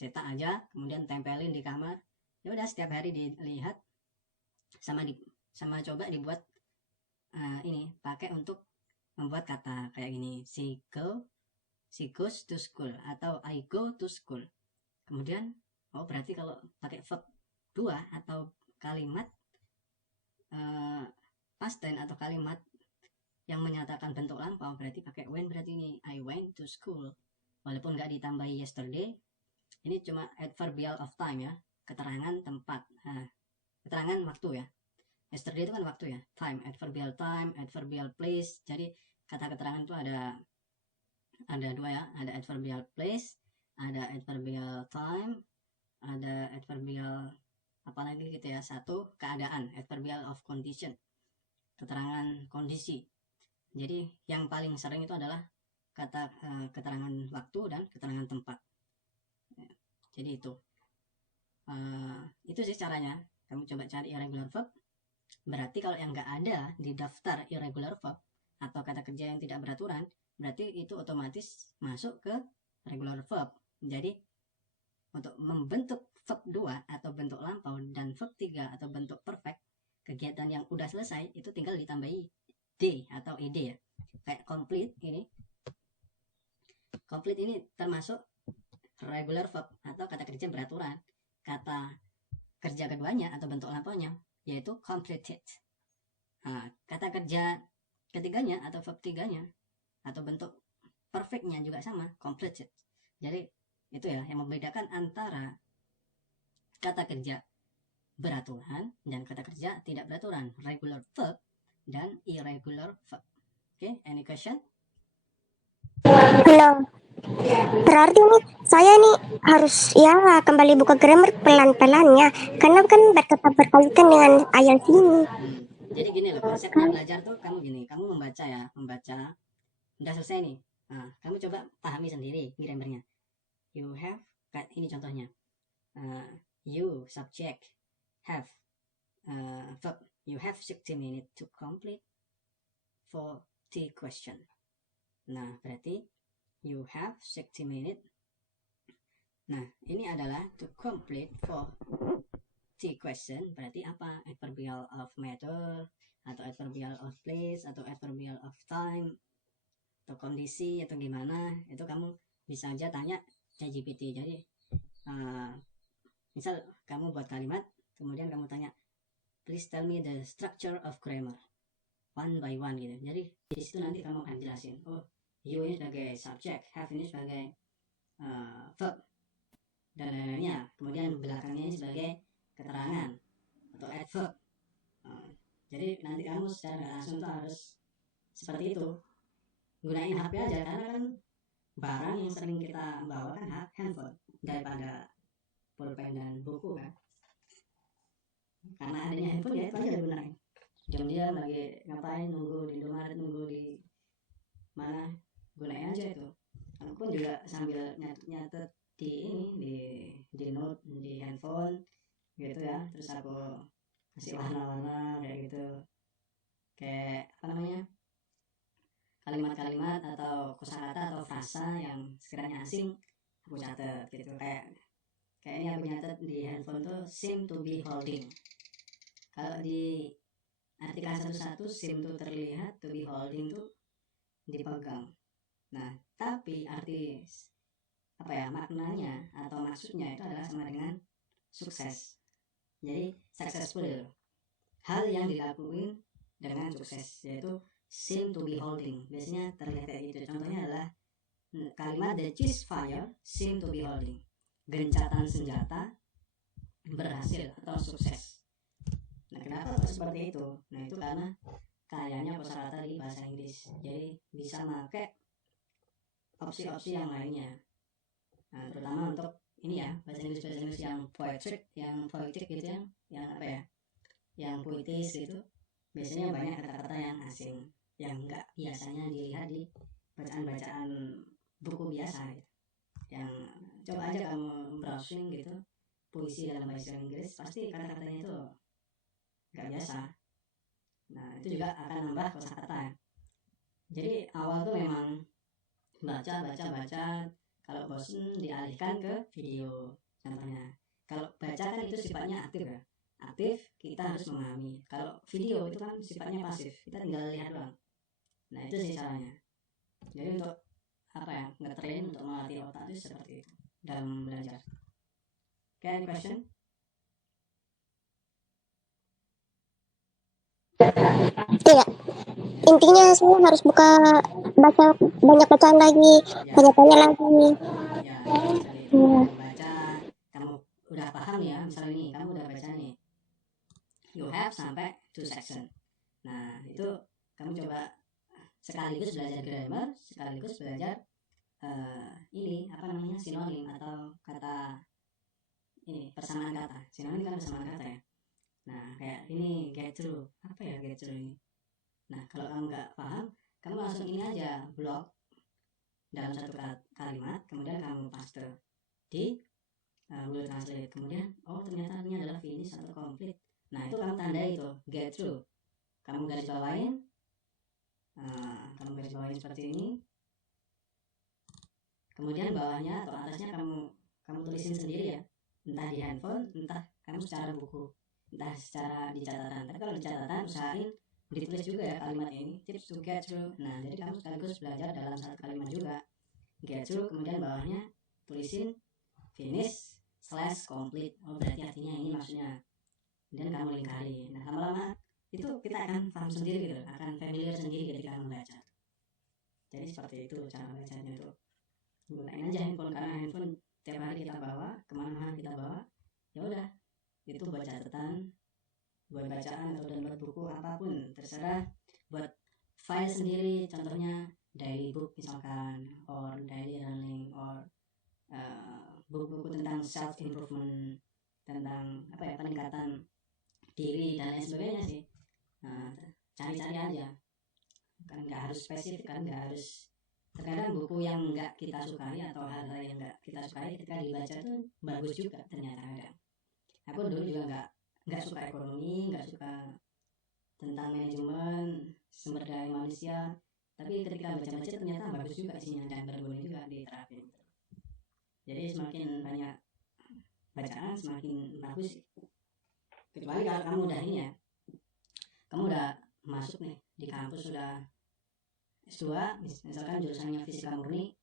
cetak aja kemudian tempelin di kamar, ya udah setiap hari dilihat sama coba dibuat ini pakai untuk membuat kata kayak gini, she goes to school atau I go to school. Kemudian berarti kalau pakai verb 2 atau kalimat past tense atau kalimat yang menyatakan bentuk lampau berarti pakai when. Berarti ini I went to school, walaupun nggak ditambahi yesterday, ini cuma adverbial of time ya, keterangan tempat, keterangan waktu ya. Yesterday itu kan waktu ya, time, adverbial place. Jadi kata keterangan itu ada dua ya, ada adverbial place, ada adverbial time, ada adverbial apa lagi gitu ya, satu keadaan, adverbial of condition, keterangan kondisi. Jadi yang paling sering itu adalah kata keterangan waktu dan keterangan tempat. Jadi itu sih caranya. Kamu coba cari irregular verb. Berarti kalau yang nggak ada di daftar irregular verb atau kata kerja yang tidak beraturan, berarti itu otomatis masuk ke regular verb. Jadi untuk membentuk verb 2 atau bentuk lampau dan verb 3 atau bentuk perfect, kegiatan yang udah selesai itu tinggal ditambahi D atau ed ya. Kayak complete ini termasuk regular verb atau kata kerja beraturan. Kata kerja keduanya atau bentuk lampaunya yaitu completed. Kata kerja ketiganya atau verb 3-nya atau bentuk perfectnya juga sama, completed. Jadi itu ya yang membedakan antara kata kerja beraturan dan kata kerja tidak beraturan, regular verb dan irregular verb. Okay, any question? Halo. Berarti nih saya nih harus ya kembali buka grammar pelan-pelan ya, karena kan berkaitan dengan IELTS ini. Jadi gini loh, konsepnya belajar tuh kamu gini, kamu membaca udah selesai nih. Kamu coba pahami sendiri grammarnya. You have, ini contohnya. You subject have verb. You have 60 minutes to complete 40 question. Nah, berarti you have 60 minutes. Nah, ini adalah to complete 40 question. Berarti apa? Adverbial of matter atau adverbial of place atau adverbial of time atau kondisi atau gimana, itu kamu bisa aja tanya ChatGPT. Jadi misal kamu buat kalimat kemudian kamu tanya please tell me the structure of grammar one by one gitu. Jadi di situ nanti kamu akan jelasin, you ini sebagai subject, have ini sebagai verb dan lain-lainnya, kemudian belakangnya ini sebagai keterangan atau adverb. Jadi nanti kamu secara langsung tuh harus seperti itu. Gunain HP aja, karena kan barang yang sering kita bawa kan handphone daripada pulpen dan buku kan. Karena adanya handphone ya itu aja gunain. Diam-diam lagi ngapain, nunggu di Indomaret, nunggu di mana, gunain aja itu. Aku pun juga sambil nyatet di note di handphone gitu ya. Terus aku kasih warna-warna kayak gitu, kayak apa namanya, kalimat-kalimat atau kosakata atau frasa yang sekiranya asing aku catat gitu. Kayak ini aku nyatet di handphone tuh seem to be holding. Kalau di artikel 11 seem to terlihat, to be holding tuh dipegang. Nah, tapi arti maknanya atau maksudnya itu adalah sama dengan sukses. Jadi successful, hal yang dilakuin dengan sukses, yaitu seem to be holding. Biasanya terlihat kayak gitu. Contohnya adalah kalimat the ceasefire seem to be holding. Gencatan senjata berhasil atau sukses. Nah, kenapa seperti itu? Nah, itu karena kayaknya kosakata di bahasa Inggris. Jadi bisa pakai opsi-opsi yang lainnya. Nah, terutama untuk ini ya, bahasa Inggris yang poetic gitu, yang apa ya, yang puitis gitu, biasanya banyak kata-kata yang asing yang enggak biasanya dilihat di bacaan-bacaan buku biasa gitu. Yang coba aja kamu browsing gitu puisi dalam bahasa Inggris, pasti kata-katanya itu enggak biasa. Nah, itu juga akan nambah kosakata. Jadi awal tuh memang baca Kalau bosen dialihkan ke video. Contohnya, kalau baca kan itu sifatnya aktif ya. Aktif kita harus memahami. Kalau video itu kan sifatnya pasif, kita tinggal lihat doang. Nah itu sih caranya. Jadi untuk apa ya, nge-train untuk melatih otak itu seperti itu dalam belajar. Any question? Tidak. Intinya saya harus baca banyak bacaan lagi, Ya, banyak tanya lagi. ya seperti itu. Ya. Kamu baca, kamu udah paham ya, misalnya nih, kamu udah baca nih, you have sampai 2 section. Nah itu kamu coba sekaligus belajar grammar, sekaligus belajar ini apa namanya sinonim atau kata ini persamaan kata. Sinonim kan persamaan kata ya. Nah kayak ini get through, apa ya get through ini. Nah kalau kamu nggak paham, kamu langsung ini aja blok dalam satu kalimat, kemudian kamu paste di Google Translate. Kemudian oh ternyata ini adalah finish atau complete. Nah itu kamu tandai itu get through. Kamu garis bawain, kamu garis bawain seperti ini. Kemudian bawahnya atau atasnya kamu tulisin sendiri ya, entah di handphone, entah kamu secara buku, entah secara di catatan. Tapi kalau di catatan usahain ditulis juga ya kalimat ini, tips to get through. Nah jadi kamu sekaligus belajar dalam satu kalimat juga, get through, kemudian bawahnya tulisin finish / complete. Oh berarti artinya ini maksudnya. Kemudian kamu lingkari. Nah lama-lama itu kita akan paham sendiri gitu, akan familiar sendiri ketika membaca. Jadi seperti itu cara bacanya tuh. Gunain aja handphone, karena handphone tiap hari kita bawa, kemana-mana kita bawa. Ya udah, itu buat catatan, buat bacaan atau download buku apapun terserah. Buat file sendiri, contohnya daily book misalkan, or daily learning, or buku-buku tentang self improvement, tentang apa ya peningkatan diri dan lain sebagainya sih. Nah, cari-cari aja, kan nggak harus spesifik, kan nggak harus. Terkadang buku yang nggak kita sukai atau hal-hal yang nggak kita sukai ketika dibaca tuh bagus juga ternyata kadang. Aku dulu juga nggak suka ekonomi, nggak suka tentang manajemen sumber daya manusia, tapi ketika baca-baca ternyata bagus juga isinya dan berguna juga diterapin. Jadi semakin banyak bacaan semakin bagus. Kecuali kalau kamu udah ini ya, kamu udah masuk nih di kampus, sudah S2 misalkan jurusannya fisika murni,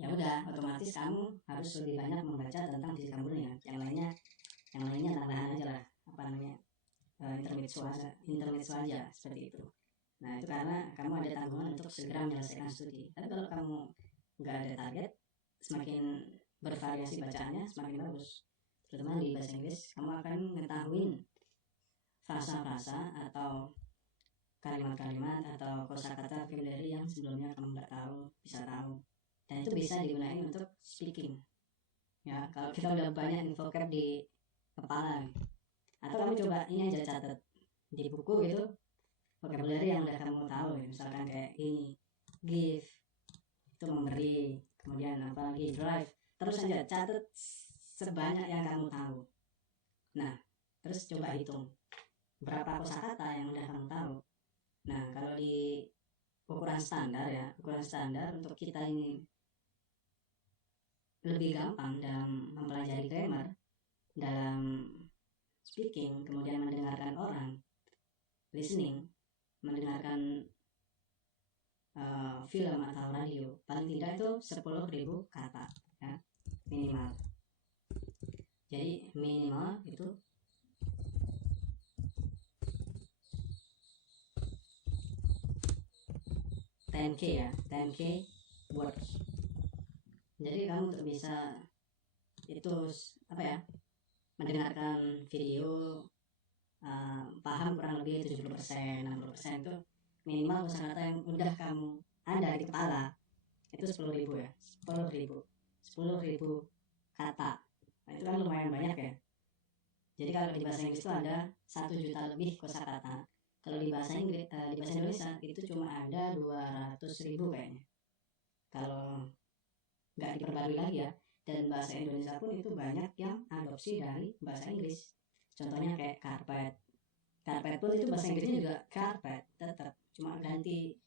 ya udah otomatis kamu harus lebih banyak membaca tentang fisika murni ya. Yang lainnya tambahan aja lah, apa namanya, intermezzo aja seperti itu. Nah itu karena kamu ada tanggungan untuk segera menyelesaikan studi. Tapi kalau kamu nggak ada target, semakin bervariasi bacaannya semakin bagus. Terutama di bahasa Inggris, kamu akan mengetahui frasa-frasa atau kalimat-kalimat atau kosakata vocabulary yang sebelumnya kamu nggak tahu, bisa tahu. Dan itu bisa digunakan untuk speaking. Ya, kalau kita udah banyak vocab di kepala, atau kamu coba ini aja catat di buku gitu, vocabulary yang udah kamu tahu. Misalkan kayak ini, give itu memberi, kemudian apa lagi, drive. Terus aja catat sebanyak yang kamu tahu. Nah, terus coba hitung berapa kosakata yang udah kamu tahu. Nah, kalau di ukuran standar ya, ukuran standar untuk kita ini lebih gampang dalam mempelajari grammar, dalam speaking, kemudian mendengarkan orang, listening, mendengarkan film atau radio, paling tidak itu 10.000 kata ya, minimal. Jadi minimal itu 10K ya, 10K words. Jadi kamu untuk bisa itu apa ya, mendengarkan video, paham kurang lebih 70%, 60% itu minimal kosakata yang udah kamu ada di kepala itu 10.000 ya, 10.000 kata. Nah, itu kan lumayan banyak ya. Jadi kalau di bahasa Inggris itu ada 1 juta lebih kosakata. Kalau di bahasa Indonesia itu cuma ada 200.000 kayaknya. Kalau nggak diperbarui lagi ya. Dan bahasa Indonesia pun itu banyak yang adopsi dari bahasa Inggris. Contohnya kayak karpet. Karpet pun itu bahasa Inggrisnya juga carpet, tetap cuma ganti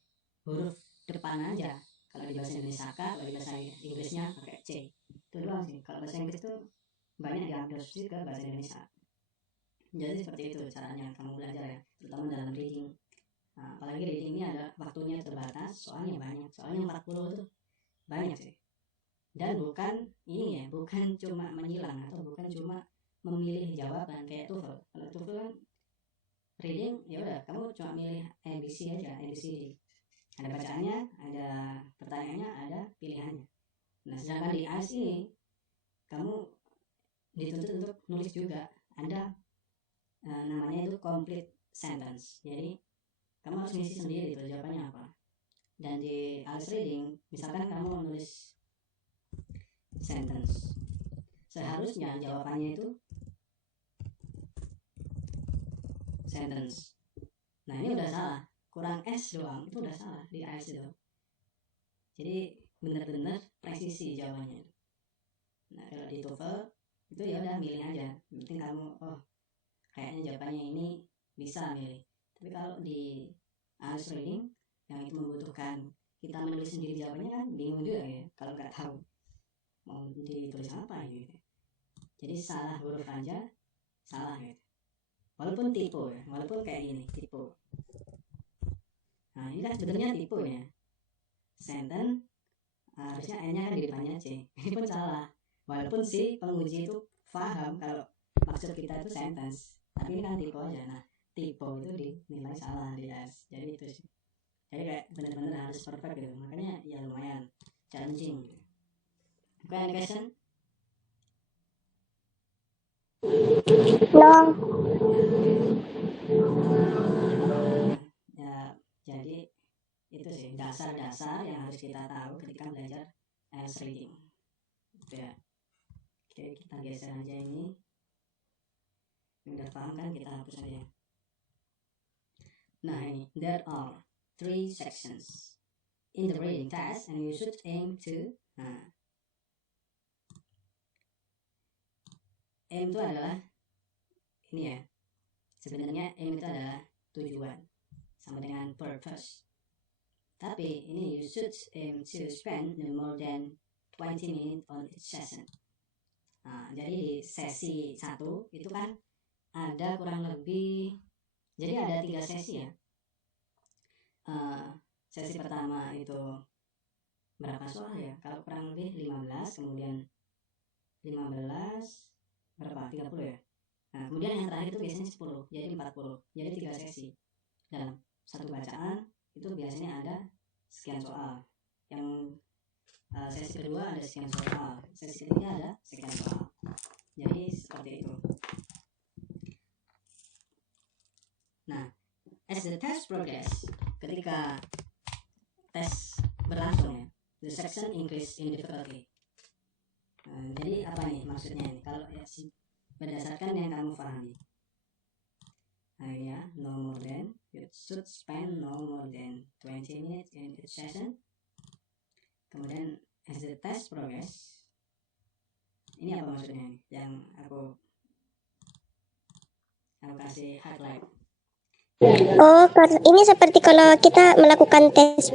huruf depan aja. Kalau di bahasa Indonesia K, kalau di bahasa Inggrisnya pakai C. Itu doang sih. Kalau bahasa Inggris tuh banyak diadopsi ke bahasa Indonesia. Jadi seperti itu caranya kamu belajar ya, terutama dalam reading. Nah, apalagi reading ini ada waktunya terbatas, soalnya banyak. Soalnya 40 tuh banyak sih. Dan bukan ini ya, bukan cuma menyilang atau bukan cuma memilih jawaban kayak TOEFL. Kalau TOEFL kan reading ya udah kamu cuma milih ABC aja, ABCD. Ada bacaannya, ada pertanyaannya, ada pilihannya. Nah, sedangkan di IELTS ini kamu dituntut untuk nulis juga. Ada namanya itu complete sentence. Jadi kamu harus ngisi sendiri itu jawabannya apa. Dan di IELTS reading, misalkan kamu nulis sentence, seharusnya jawabannya itu sentence. Nah, ini udah salah, kurang S doang, itu udah salah di IELTS itu. Jadi benar-benar presisi jawabannya. Nah, kalau di TOEFL itu ya udah milih aja. Yang penting kamu kayaknya jawabannya ini bisa milih. Tapi kalau di IELTS reading yang itu membutuhkan kita menulis sendiri jawabannya kan bingung juga ya kalau nggak tahu mau ditulis apa gitu. Jadi salah huruf aja salah gitu. Walaupun tipe ya, walaupun kayak ini tipe. Nah, ini kan sebenarnya tipe ya. Sentence harusnya N-nya kan di depannya C. Ini pun salah. Walaupun si penguji itu paham kalau maksud kita itu sentence, tapi ini kan tipe aja. Nah, tipe itu dinilai salah di IELTS. Jadi itu sih. Jadi kayak benar-benar harus perfect gitu. Makanya ya lumayan challenging gitu. Okay, any question? No. Ya, jadi itu sih dasar-dasar yang harus kita tahu ketika belajar IELTS reading. Gitu ya. Oke, kita geser aja ini. Udah paham kan, kita hapus aja. Nah, ini there are 3 sections in the reading test and you should aim to. Nah, aim itu adalah ini ya. Sebenarnya aim itu adalah tujuan, sama dengan purpose. Tapi ini you should aim to spend no more than 20 minutes on each session. Nah, jadi di sesi 1 itu kan ada kurang lebih, jadi ada 3 sesi ya. Sesi pertama itu berapa soal ya? Kalau kurang lebih 15, kemudian 15 berapa? 30 ya. Nah, kemudian yang terakhir itu biasanya 10, jadi 40. Jadi 3 sesi. Dalam satu bacaan itu biasanya ada sekian soal. Yang sesi kedua ada sekian soal, sesi ketiga ada sekian soal. Jadi seperti itu. Nah, as the test progress, ketika tes berlangsung ya, the section increase in difficulty. Jadi apa nih maksudnya ini? Kalau ya berdasarkan yang kamu pahami. Ya, no more than, you should spend no more than 20 minutes in each session. Kemudian as the test progress, ini apa maksudnya nih? Yang aku kasih highlight. Oh, ini seperti kalau kita melakukan tes,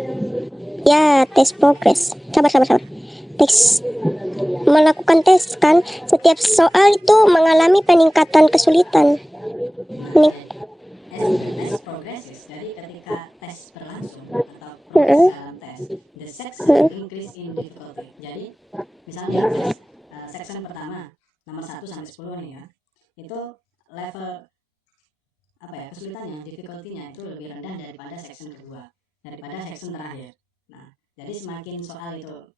ya tes progress. Sabar. Tes melakukan tes kan, setiap soal itu mengalami peningkatan kesulitan. As the test progresses, jadi ketika tes berlangsung atau progres dalam tes, the section increase in difficulty. Jadi misalnya tes section pertama nomor 1 sampai 10 nih ya, itu level apa ya, kesulitannya, difficulty-nya itu lebih rendah daripada section kedua, daripada section terakhir. Nah, jadi semakin soal itu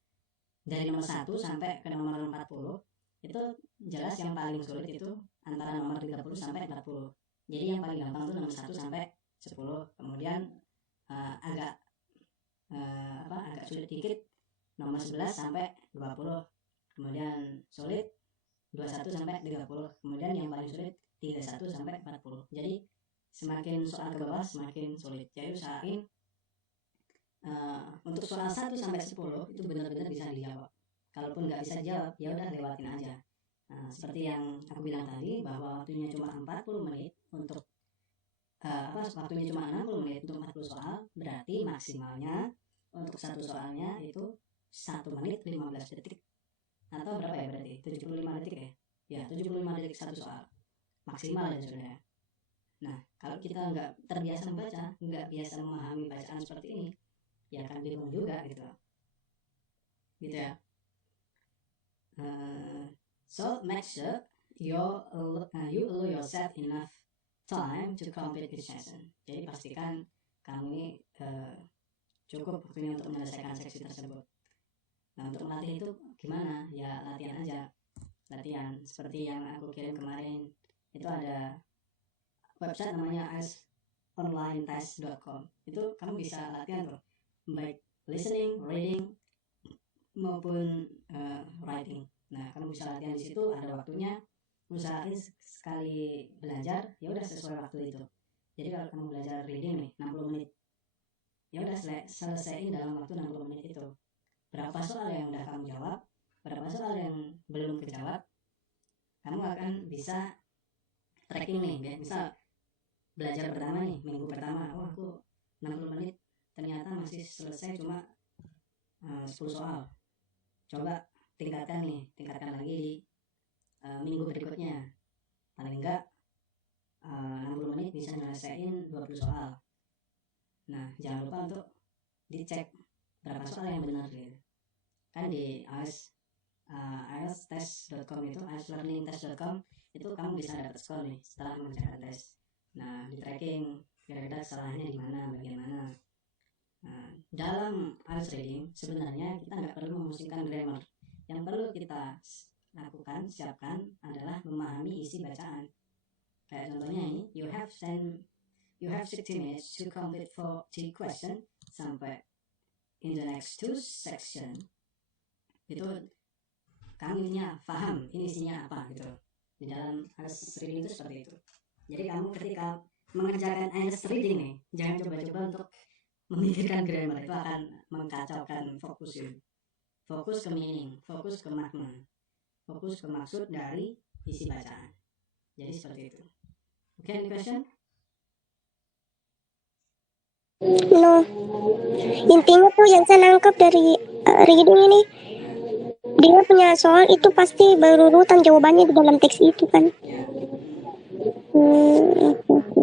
dari nomor 1 sampai ke nomor 40, itu jelas yang paling sulit itu antara nomor 30 sampai 40. Jadi yang paling gampang itu nomor 1 sampai 10. Kemudian agak sulit dikit nomor 11 sampai 20. Kemudian sulit 21 sampai 30. Kemudian yang paling sulit 31 sampai 40. Jadi semakin soal ke bawah semakin sulit. Jadi usahain untuk soal 1 sampai 10 itu benar-benar bisa dijawab. Kalaupun nggak bisa dijawab, ya udah lewatin aja. Seperti yang aku bilang tadi, bahwa waktunya cuma 40 menit untuk waktunya cuma 60 menit untuk 40 soal, berarti maksimalnya untuk satu soalnya itu 1 menit 15 detik atau berapa ya, berarti 75 detik ya 75 detik satu soal maksimal ya sebenarnya. Nah, kalau kita nggak terbiasa membaca, nggak biasa memahami bacaan seperti ini, ya akan bingung juga gitu ya. So make sure you allow yourself enough time to complete this session. Jadi pastikan kamu ini cukup waktunya untuk menyelesaikan seksi tersebut. Nah, untuk melatih itu gimana? Ya latihan aja, latihan seperti yang aku kirim kemarin. Itu ada website namanya ieltsonlinetest.com. Itu kamu bisa latihan tuh, baik listening, reading maupun writing. Nah, kamu bisa latihan di situ, ada waktunya. Usahain sekali belajar ya udah sesuai waktu itu. Jadi kalau kamu belajar reading nih 60 menit, ya udah selesaiin dalam waktu 60 menit itu. Berapa soal yang udah kamu jawab, berapa soal yang belum kejawab, kamu akan bisa tracking nih. Misal belajar pertama nih, minggu pertama, oh aku 60 menit ternyata masih selesai cuma 10 soal. Coba tingkatkan lagi di minggu berikutnya, paling enggak 60 menit bisa nyelesain 20 soal. Nah, jangan lupa untuk dicek berapa soal yang benar gitu. Kan di ieltstest.com itu, ieltslearningtest.com itu kamu bisa dapat skor nih setelah mengerjakan tes. Nah, di tracking kira-kira kesalahannya di mana, bagaimana. Nah, dalam IELTS reading sebenarnya kita nggak perlu memusingkan grammar. Yang perlu kita lakukan, siapkan adalah memahami isi bacaan. Kayak contohnya ini, you have 60 minutes to complete 40 question sampai in the next 2 section. Itu kamu ininya paham ini isinya apa gitu. Di dalam IELTS reading itu seperti itu. Jadi kamu ketika mengerjakan IELTS reading nih, jangan coba-coba untuk memikirkan grammar, itu akan mengkacaukan fokus ini. Fokus ke meaning, fokus ke makna, fokus ke maksud dari isi bacaan. Jadi seperti itu. Okay, any question? No. Intinya tuh yang saya nangkep dari reading ini, dia punya soal itu pasti berurutan jawabannya di dalam teks itu kan.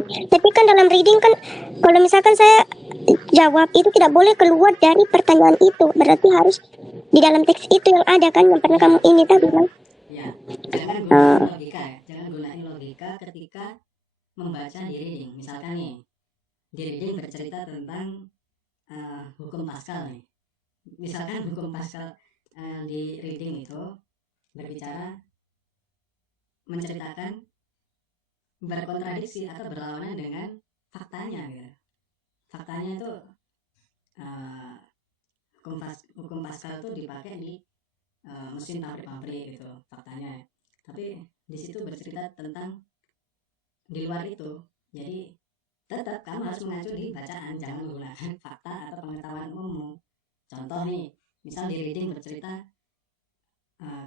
Tapi kan dalam reading kan, kalau misalkan saya jawab itu tidak boleh keluar dari pertanyaan itu, berarti harus di dalam teks itu yang ada kan, yang pernah kamu ini tadi bilang. Ya, jangan gunain logika ya, jangan gunain logika ketika membaca di reading. Misalkan nih, di reading bercerita tentang hukum Pascal nih. Misalkan hukum Pascal di reading itu berbicara, menceritakan berkontradiksi atau berlawanan dengan faktanya gitu. Faktanya itu hukum Pascal itu dipakai di mesin pabrik-pabrik gitu faktanya. Tapi di situ bercerita tentang di luar itu. Jadi tetap kamu harus mengacu di bacaan, jangan menggunakan fakta atau pengetahuan umum. Contoh nih, misal di reading bercerita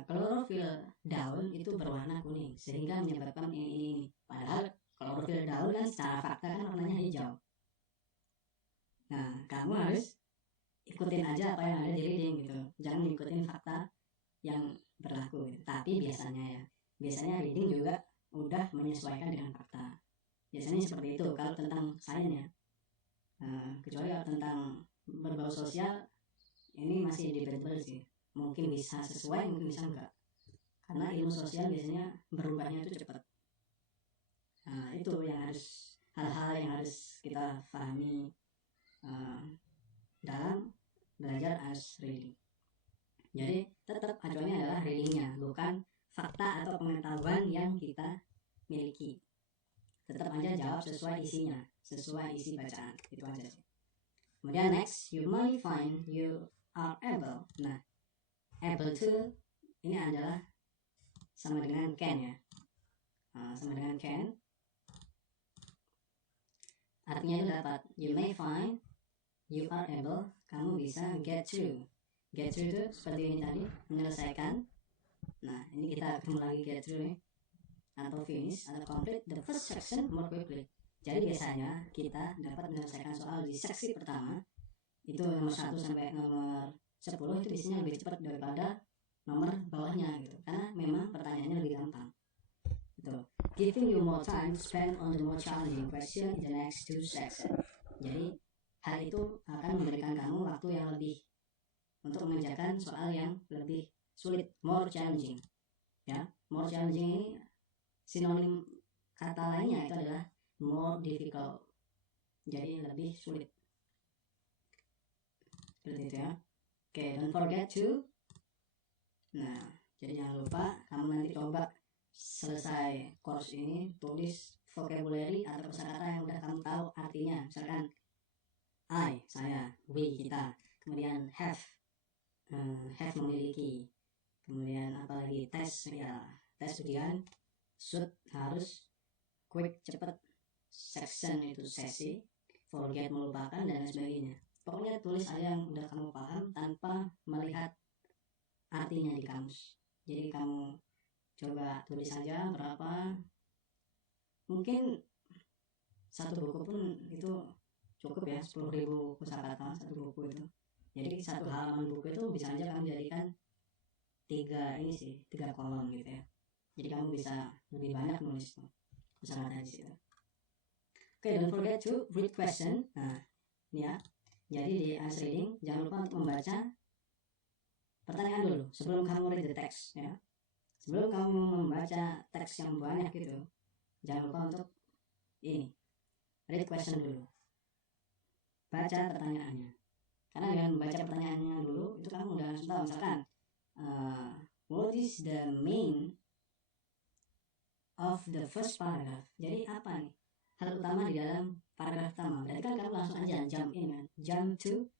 klorofil daun itu berwarna kuning sehingga menyebabkan ini. Padahal klorofil daun kan secara fakta kan warnanya hijau. Nah, kamu harus ikutin aja apa yang ada di reading gitu, jangan ngikutin fakta yang berlaku gitu. Tapi biasanya reading juga udah menyesuaikan dengan fakta. Biasanya seperti itu kalau tentang sainsnya. Kecuali kalau tentang berbau sosial, ini masih debatable sih. Mungkin bisa sesuai, mungkin bisa enggak. Karena ilmu sosial biasanya berubahnya itu cepat. Itu yang harus, hal-hal yang harus kita pahami dalam belajar IELTS reading. Jadi tetap acuannya adalah readingnya, bukan fakta atau pengetahuan yang kita miliki. Tetap aja jawab sesuai isinya, sesuai isi bacaan, itu aja sih. Kemudian next, you may find you are able. Nah, able to ini adalah sama dengan can ya, sama dengan can. Artinya itu dapat. You may find you are able, kamu bisa get through. Get through itu seperti ini tadi, menyelesaikan. Nah, ini kita ketemu lagi get through nih, atau finish atau complete the first section more quickly. Jadi biasanya kita dapat menyelesaikan soal di seksi pertama itu nomor 1 sampai nomor 10 itu biasanya lebih cepat daripada nomor bawahnya gitu, karena memang pertanyaannya lebih gampang gitu. Giving you more time to spend on the more challenging question in the next 2 section. Jadi hal itu akan memberikan kamu waktu yang lebih untuk mengerjakan soal yang lebih sulit, more challenging ya. More challenging ini sinonim kata lainnya itu adalah more difficult, jadi lebih sulit seperti itu ya. Oke, don't forget to, nah jadi jangan lupa kamu nanti coba selesai course ini tulis vocabulary atau kosakata yang udah kamu tahu artinya. Misalkan I, saya, we, kita, kemudian have memiliki, kemudian apalagi tes ya, tes ujian, should harus, quick cepat, section itu sesi, forget melupakan, dan lain sebagainya. Pokoknya tulis aja yang udah kamu paham tanpa melihat artinya di kamus. Jadi kamu coba tulis saja berapa, mungkin satu buku pun itu cukup ya, 10.000 kosakata satu buku itu. Jadi satu halaman buku itu bisa aja kamu jadikan tiga kolom gitu ya. Jadi kamu bisa lebih banyak nulis kosakata di situ. Oke, don't forget to read question. Nah, ini ya. Jadi di answer reading jangan lupa untuk membaca pertanyaan dulu sebelum kamu read the text ya. Sebelum kamu membaca teks yang banyak gitu, jangan lupa untuk ini, read question dulu. Baca pertanyaannya. Karena dengan membaca pertanyaannya dulu itu kamu udah langsung tahu. Misalkan what is the main of the first paragraph. Jadi apa nih hal utama di dalam paragraf pertama? Berarti kan kamu langsung aja jump in kan, jump to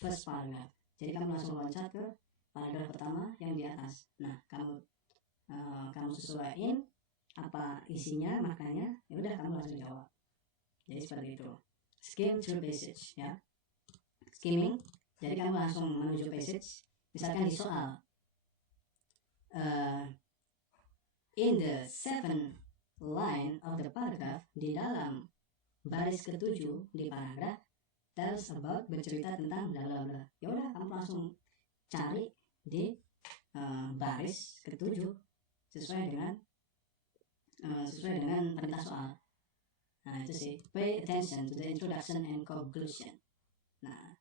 first paragraph. Jadi kamu langsung loncat ke paragraf pertama yang di atas. Nah, kamu sesuaiin apa isinya, makanya ya udah kamu langsung jawab. Jadi seperti itu. Skim through passage ya. Skimming, jadi kamu langsung menuju passage. Misalkan di soal in the 7th line of the paragraph, di dalam baris ketujuh di paragraf, tells about, bercerita tentang bla bla bla. Ya udah kamu langsung cari di baris ketujuh sesuai dengan perintah soal. Nah itu sih, pay attention to the introduction and conclusion. Nah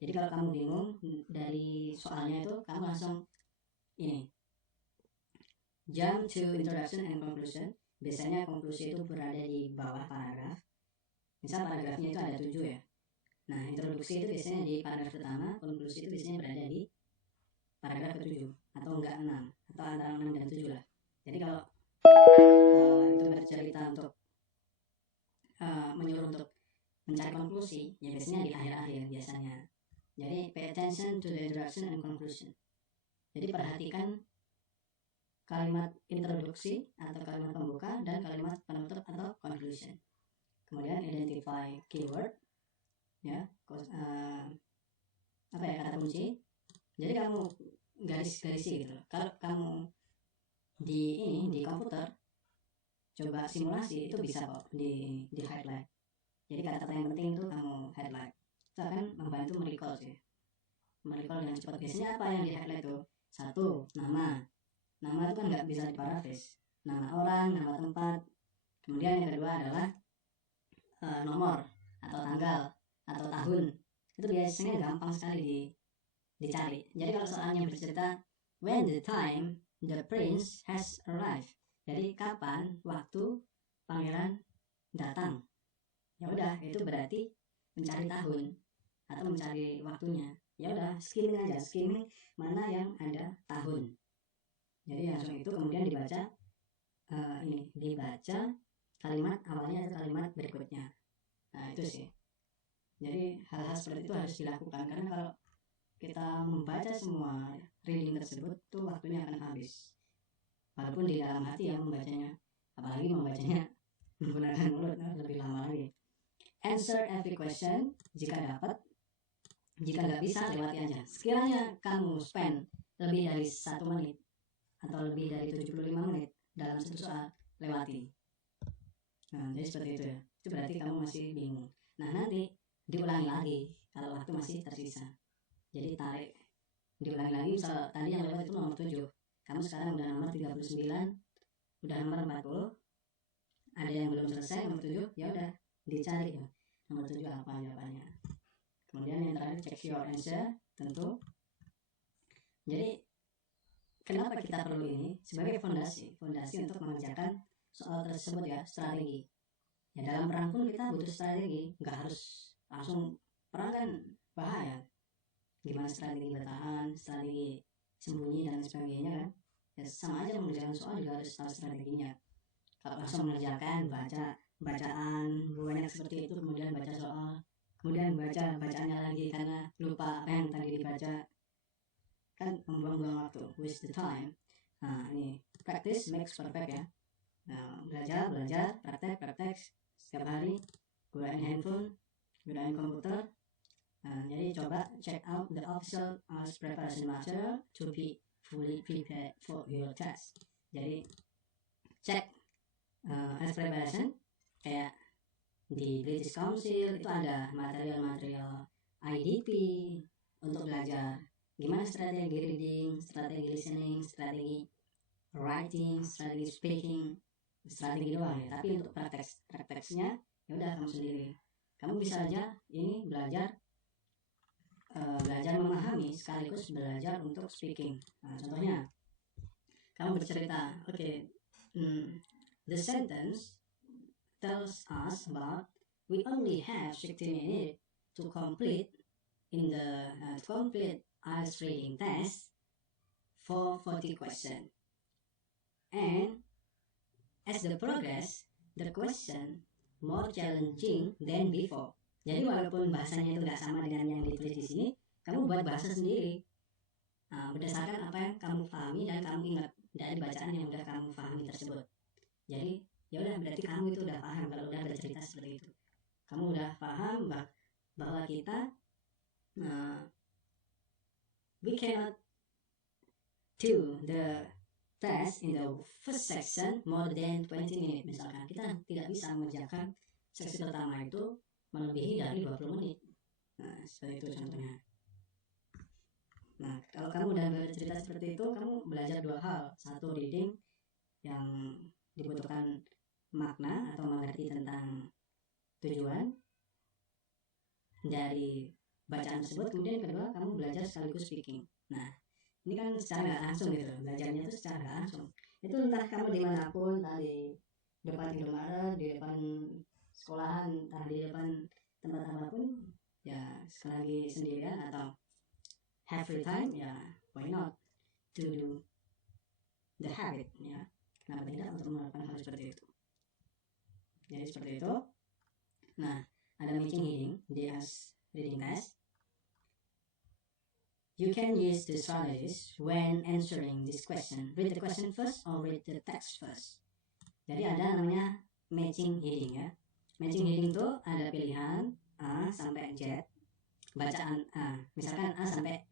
jadi kalau kamu bingung dari soalnya itu, kamu langsung ini, jump to introduction and conclusion. Biasanya konklusi itu berada di bawah paragraf. Misal paragrafnya itu ada 7 ya. Nah introduksi itu biasanya di paragraf pertama, konklusi itu biasanya berada di paragraf ke-7 atau enggak 6, atau antara 6 dan 7 lah. Jadi kalau itu bercerita untuk menyuruh untuk mencari konklusi, ya biasanya di akhir-akhir biasanya. Jadi pay attention to the introduction and conclusion. Jadi perhatikan kalimat introduksi atau kalimat pembuka dan kalimat penutup atau conclusion. Kemudian identify keyword ya, kata kunci. Jadi kamu garis-garisi gitu. Kalau kamu di komputer coba simulasi itu bisa kok di highlight. Jadi kata-kata yang penting itu kamu highlight. Itu akan membantu merecall sih. Merecall dengan cepat. Biasanya apa yang di highlight tuh? 1, nama. Nama itu kan nggak bisa diparafrases. Nama orang, nama tempat. Kemudian yang kedua adalah nomor atau tanggal atau tahun. Itu biasanya gampang sekali dicari. Jadi kalau soalnya bercerita when the time the prince has arrived. Jadi kapan waktu pangeran datang. Ya udah, itu berarti mencari tahun atau mencari waktunya. Ya udah, skimming aja, skimming mana yang ada tahun. Jadi langsung itu kemudian dibaca dibaca kalimat awalnya atau kalimat berikutnya. Nah itu sih. Jadi hal-hal seperti itu harus dilakukan, karena kalau kita membaca semua reading tersebut tuh waktunya akan habis. Walaupun di dalam hati ya membacanya, apalagi membacanya menggunakan mulut lebih lama lagi. Answer every question jika dapat. Jika nggak bisa, lewati aja. Sekiranya kamu spend lebih dari 1 menit atau lebih dari 75 menit dalam satu soal, lewati. Nah, jadi seperti itu ya. Itu berarti kamu masih bingung. Nah, nanti diulangi lagi. kalau waktu masih tersisa. Jadi tarik, diulangi lagi. Misal tadi yang lewat itu nomor 7, kamu sekarang udah nomor 39, udah nomor 40, ada yang belum selesai nomor 7, ya udah dicari ya, nomor 7 apa jawabannya. Kemudian yang terakhir check your answer, tentu. Jadi kenapa kita perlu ini? Sebagai fondasi untuk mengerjakan soal tersebut ya, strategi. Ya dalam perang pun kita butuh strategi, nggak harus langsung perang kan bahaya. Gimana strategi bertahan, strategi sembunyi dan sebagainya kan? Ya sama aja mengerjakan soal juga harus tahu strateginya. Kalau langsung mengerjakan bacaan banyak seperti itu, kemudian baca soal, kemudian bacaannya lagi karena lupa apa yang tadi dibaca, kan membuang-buang waktu, waste the time. Nah ini practice makes perfect ya. Nah, belajar praktek setiap hari, gunain handphone, gunain komputer. Nah, jadi coba check out the official preparation material to be fully prepared for your test. Jadi cek as preparation, kayak di British Council itu ada material-material IDP untuk belajar gimana strategi reading, strategi listening, strategi writing, strategi speaking, strategi doang ya. Tapi untuk prakteknya ya udah kamu sendiri. Kamu bisa aja ini belajar memahami sekaligus belajar untuk speaking. Nah, contohnya kamu bercerita, the sentence tells us about we only have 60 minutes to complete IELTS reading test for 40 questions. And as the progress, the question more challenging than before. Jadi walaupun bahasanya itu nggak sama dengan yang ditulis di sini, kamu buat bahasa sendiri. Berdasarkan apa yang kamu pahami dan kamu ingat dari bacaan yang udah kamu pahami tersebut. Jadi ya udah, berarti kamu itu udah paham kalau udah bercerita seperti itu. Kamu udah paham bahwa kita we cannot do the test in the first section more than 20 minutes. Misalkan kita tidak bisa mengerjakan seksi pertama itu melebihi dari 20 menit. Nah, seperti itu contohnya. Nah, kalau kamu udah bercerita seperti itu, kamu belajar dua hal. Satu, reading yang dibutuhkan makna atau mengerti tentang tujuan dari bacaan tersebut. Kemudian kedua, kamu belajar sekaligus speaking. Nah, ini kan secara nggak langsung gitu, belajarnya itu secara nggak langsung. Itu entah kamu dimanapun, entah di depan Indomaret, di depan sekolahan, entah di depan tempat apapun, ya sekali sendirian atau have free time, ya why not to do the habit, ya kenapa tidak untuk melakukan hal seperti itu. Jadi seperti itu. Nah, ada matching heading di reading test. You can use the strategies when answering this question. Read the question first or read the text first. Jadi ada namanya matching heading ya. Matching heading itu ada pilihan A sampai Z, bacaan A. Misalkan A sampai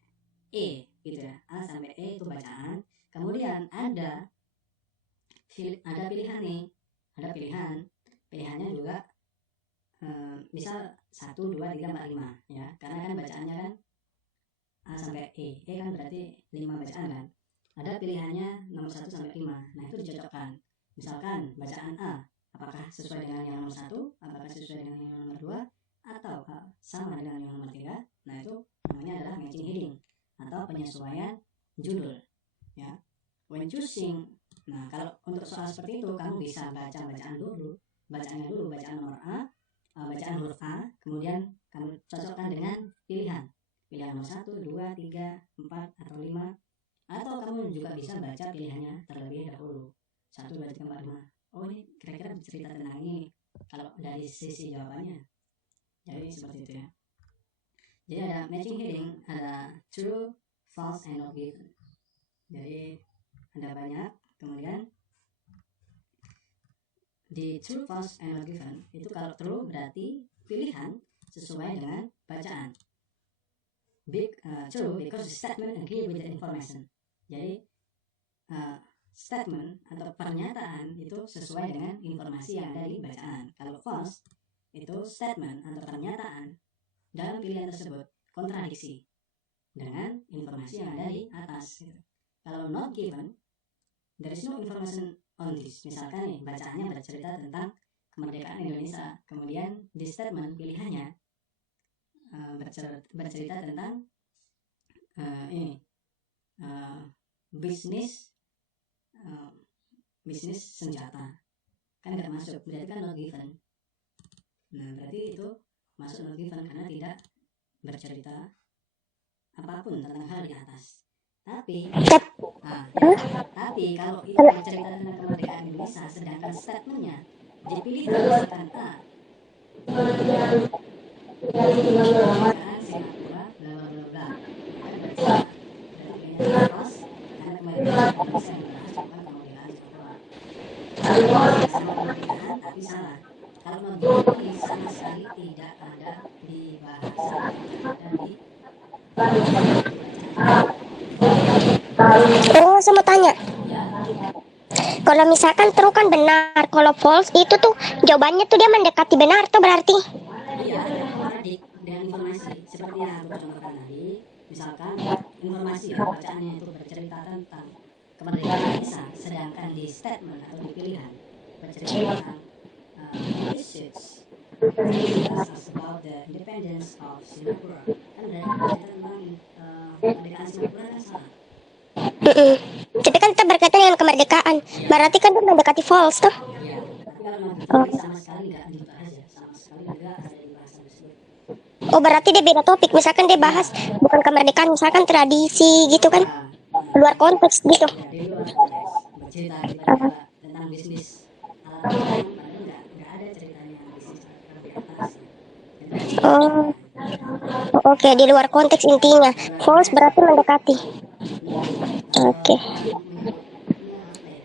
E gitu ya. A sampai E itu bacaan. Kemudian ada pilihan nih. Ada pilihannya juga misal 1, 2, 3, 4, 5 ya. Karena kan bacaannya kan A sampai E kan berarti 5 bacaan kan. Ada pilihannya nomor 1 sampai 5. Nah, itu dicocokkan. Misalkan bacaan A, apakah sesuai dengan yang nomor 1, apakah sesuai dengan yang nomor 2, atau sama dengan yang nomor 3. Nah, itu namanya adalah matching heading atau penyesuaian judul ya. When choosing, nah kalau untuk soal seperti itu kamu bisa bacaan dulu, bacaan nomor A, bacaan huruf A, kemudian kamu cocokkan dengan pilihan nomor 1, 2, 3, 4, atau 5. Atau kamu juga bisa baca pilihannya terlebih dahulu 1, 2, 3, 4, 5. Oh, ini kira-kira bercerita tentang ini kalau dari sisi jawabannya. Jadi seperti itu ya. Jadi ada matching heading, ada true, false, and not given. Jadi ada banyak. Kemudian di true, false, and not given itu kalau true berarti pilihan sesuai dengan bacaan. True because the statement agree with the information. Jadi statement atau pernyataan itu sesuai dengan informasi yang ada di bacaan. Kalau false itu statement atau pernyataan dalam pilihan tersebut kontradiksi dengan informasi yang ada di atas gitu. Kalau not given, there is no information on this. Misalkan nih bacaannya bercerita tentang kemerdekaan Indonesia, kemudian di statement pilihannya bercerita tentang bisnis senjata, kan nggak masuk, berarti kan not given. Nah berarti itu masuk not given karena tidak bercerita apapun tentang hal di atas. Tapi kalau itu bercerita tentang kemerdekaan Indonesia, sedangkan statementnya dipilih misalkan A, kemerdekaan Singapura bla bla bla bla, kan bercerita berarti pilihnya plus karena kemerdekaan Indonesia yang dibahas bukan kemerdekaan Singapura. Sama kemerdekaan tapi salah. Kalau not given ini sama sekali tidak ada di bahasan atau tidak ada di Oh, saya mau tanya. ya. Kalau misalkan true kan benar, kalau false itu tuh jawabannya tuh dia mendekati benar tuh berarti. Iya, kontradik dengan informasi seperti yang aku contohkan tadi. Misalkan informasi ya bacaannya itu bercerita tentang kemerdekaan Indonesia, sedangkan di statement atau di pilihan bercerita tentang English ships tells us about the independence of Singapore. Kan berarti bercerita tentang kemerdekaan Singapura kan salah. Tapi kan kita berkaitan dengan kemerdekaan, berarti kan itu mendekati false tuh. Iya, tapi kalau not given sama sekali nggak dibahas ya, sama sekali nggak ada di bahasan tersebut. Oh, berarti dia beda topik, misalkan dia bahas bukan kemerdekaan, misalkan tradisi gitu kan, luar konteks gitu. Ya, di luar konteks bercerita tiba-tiba tentang bisnis alat perang, padahal nggak ada ceritanya bisnis alat perang di atas ya. Oh, oke, di luar konteks intinya. False berarti mendekati. Oke. Yang menyebutnya apa ya?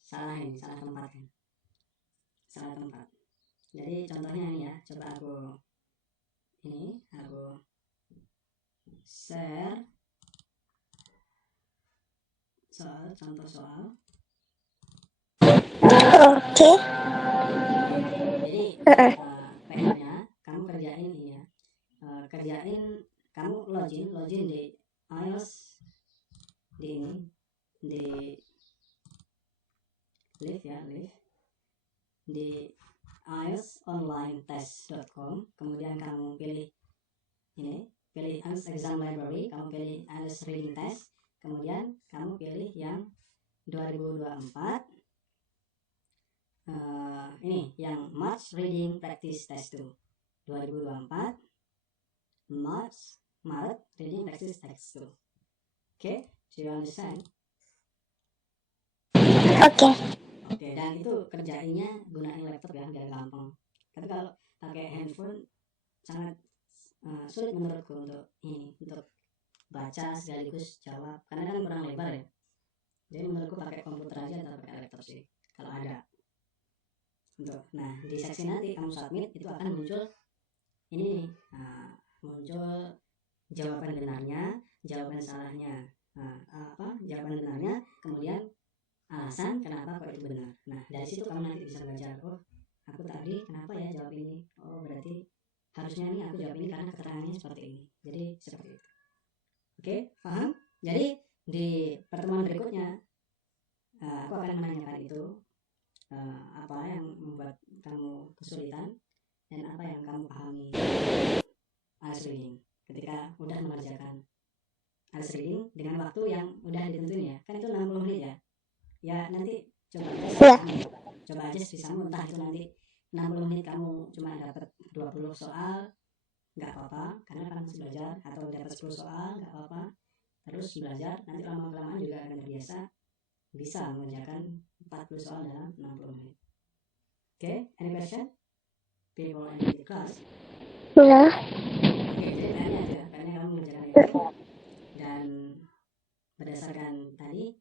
Salah tempat ya. Salah tempat. Jadi contohnya ini ya, coba aku share contoh soal. Oke. Jadi PR-nya kamu kerjain ini ya. Kamu login di iOS di live di iosonlinetest.com, kemudian kamu pilih exam library, kamu pilih English reading test, kemudian kamu pilih yang 2024 ini yang March reading practice test 2024 Maret reading practice test 2. Okay, do you understand? Oke. Dan itu kerjainnya gunain laptop ya biar gampang. Tapi kalau pakai handphone sangat sulit menurutku untuk baca sekaligus jawab karena kan kurang lebar ya. Jadi menurutku pakai komputer aja atau pakai laptop sih kalau ada. Nah di seksi nanti kamu submit itu akan muncul ini muncul jawaban benarnya, jawaban salahnya, jawaban benarnya, kemudian alasan kenapa kok itu benar. Nah dari situ kamu nanti bisa belajar, oh aku tadi kenapa ya jawab ini, oh berarti harusnya nih aku jawab ini karena keterangannya seperti ini. Jadi seperti itu. Oke, paham? Jadi di pertemuan berikutnya aku akan menanyakan itu apa yang membuat kamu kesulitan dan apa yang kamu pahami IELTS reading ketika udah mengerjakan IELTS reading dengan waktu yang udah ditentuin ya. Kan itu 60 menit ya. Ya nanti coba aja sisamu, entah itu nanti 60 menit kamu cuma dapat 20 soal nggak apa-apa karena kan masih belajar, atau dapat 10 soal nggak apa-apa, terus belajar, nanti lama-kelamaan juga akan terbiasa bisa mengerjakan 40 soal dalam 60 menit. Oke, any question? People in the class? Nah. Oke, jadi PR-nya kamu mengerjakan itu, dan berdasarkan tadi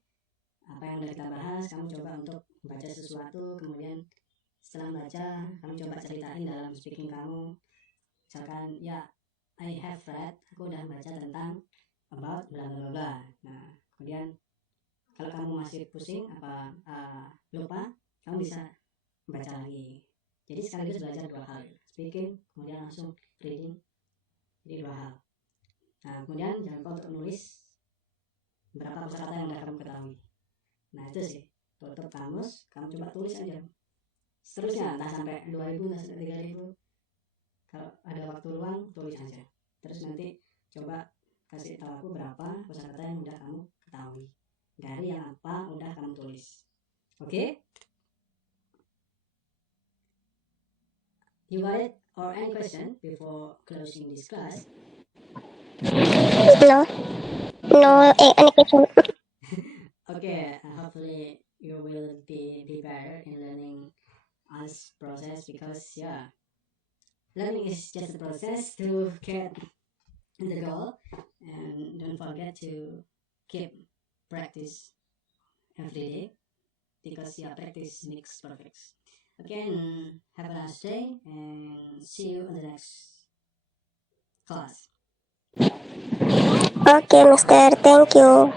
apa yang udah kita bahas, kamu coba untuk baca sesuatu, kemudian setelah baca kamu coba ceritain dalam speaking kamu. Misalkan ya, I have read, aku udah baca tentang about bla bla bla. Nah kemudian kalau kamu masih pusing lupa, kamu bisa baca lagi. Jadi sekaligus belajar dua hal. speaking, kemudian langsung reading. Jadi 2 hal. Nah, kemudian jangan lupa untuk nulis berapa kosakata yang udah kamu ketahui. Nah, itu sih. Tutup kamus, kamu coba tulis aja. Seterusnya, entah sampai 2000, entah sampai 3000. Kalau ada waktu luang, tulis aja. Terus nanti coba kasih tahu aku berapa kosakata yang udah kamu ketahui dari yang apa udah kamu tulis. Oke? You got it? Or any question before closing this class? No. No, any question? Okay, hopefully you will be better in learning us process, because learning is just a process to get the goal, and don't forget to keep practice every day, because practice makes perfect. Again, have a nice day and see you in the next class. Okay, Mister. Thank you.